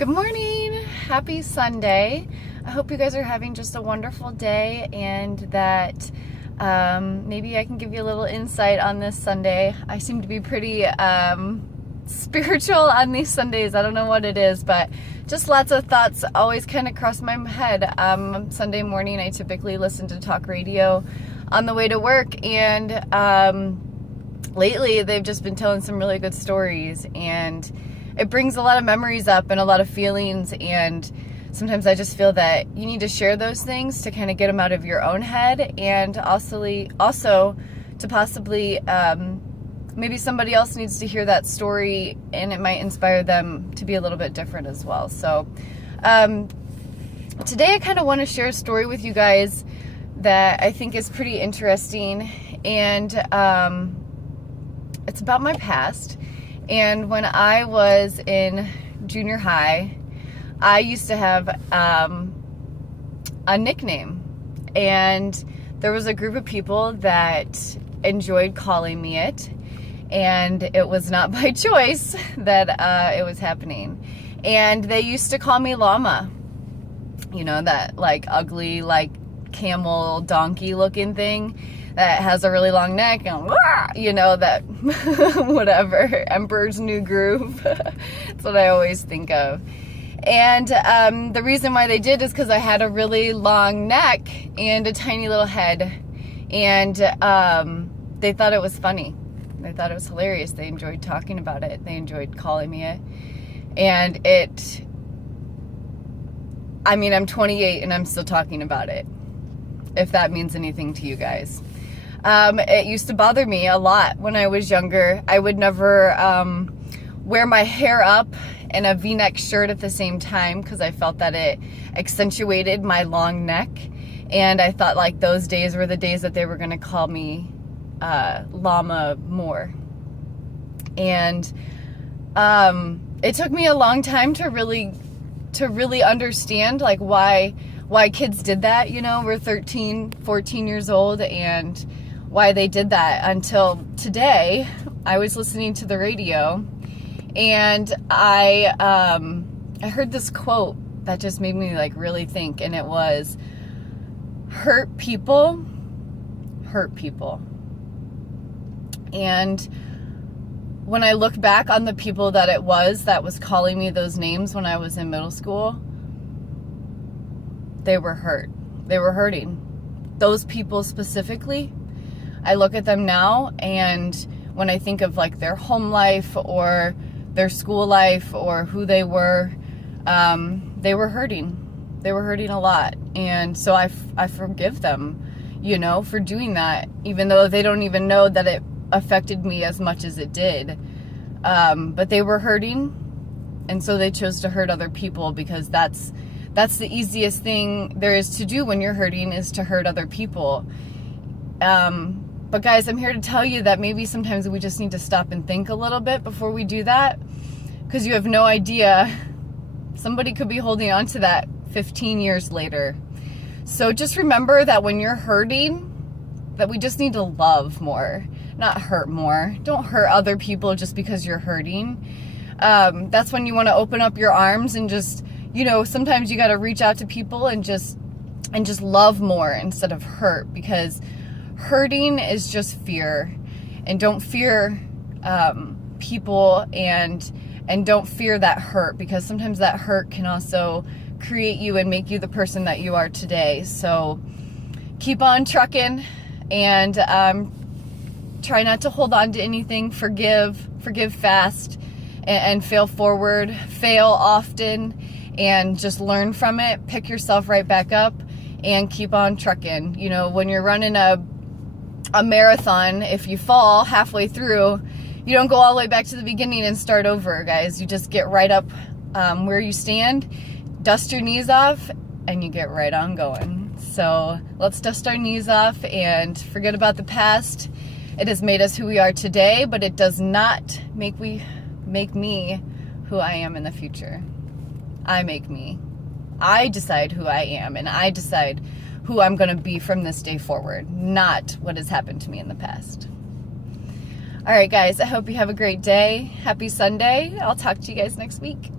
Good morning. Happy Sunday. I hope you guys are having just a wonderful day and that maybe I can give you a little insight on this Sunday. I seem to be pretty spiritual on these Sundays. I don't know what it is, but just lots of thoughts always kind of cross my head. Sunday morning, I typically listen to talk radio on the way to work, and lately they've just been telling some really good stories, and it brings a lot of memories up and a lot of feelings, and sometimes I just feel that you need to share those things to kind of get them out of your own head, and also to possibly maybe somebody else needs to hear that story and it might inspire them to be a little bit different as well. So today I kind of want to share a story with you guys that I think is pretty interesting, and it's about my past. And when I was in junior high, I used to have a nickname, and there was a group of people that enjoyed calling me it, and it was not by choice that it was happening. And they used to call me Llama, you know, that like ugly, like camel donkey looking thing that has a really long neck and you know, that whatever, Emperor's New Groove. That's what I always think of. And the reason why they did is because I had a really long neck and a tiny little head, and they thought it was funny. They thought it was hilarious. They enjoyed talking about it. They enjoyed calling me it. And I'm 28 and I'm still talking about it, if that means anything to you guys. It used to bother me a lot when I was younger. I would never wear my hair up in a V-neck shirt at the same time because I felt that it accentuated my long neck, and I thought like those days were the days that they were going to call me Llama more. And it took me a long time to really understand like why kids did that. You know, we're 13, 14 years old, and why they did that, until today. I was listening to the radio, and I heard this quote that just made me like really think, and it was, hurt people hurt people. And when I look back on the people that was calling me those names when I was in middle school, they were hurt. They were hurting. Those people specifically, I look at them now, and when I think of like their home life or their school life or who they were hurting. They were hurting a lot. And so I forgive them, you know, for doing that, even though they don't even know that it affected me as much as it did. But they were hurting, and so they chose to hurt other people, because that's the easiest thing there is to do when you're hurting, is to hurt other people. But guys, I'm here to tell you that maybe sometimes we just need to stop and think a little bit before we do that, because you have no idea. Somebody could be holding on to that 15 years later. So just remember that when you're hurting, that we just need to love more, not hurt more. Don't hurt other people just because you're hurting. That's when you want to open up your arms and just, you know, sometimes you got to reach out to people and just love more instead of hurt, because hurting is just fear. And don't fear people, and don't fear that hurt, because sometimes that hurt can also create you and make you the person that you are today. So keep on trucking, and try not to hold on to anything. Forgive fast, and fail forward. Fail often, and just learn from it. Pick yourself right back up and keep on trucking. You know, when you're running a marathon, if you fall halfway through, you don't go all the way back to the beginning and start over, guys. You just get right up where you stand, dust your knees off, and you get right on going. So let's dust our knees off and forget about the past. It has made us who we are today, but it does not make me who I am in the future. I make me. I decide who I am, and I decide who I'm going to be from this day forward, not what has happened to me in the past. All right, guys, I hope you have a great day. Happy Sunday. I'll talk to you guys next week.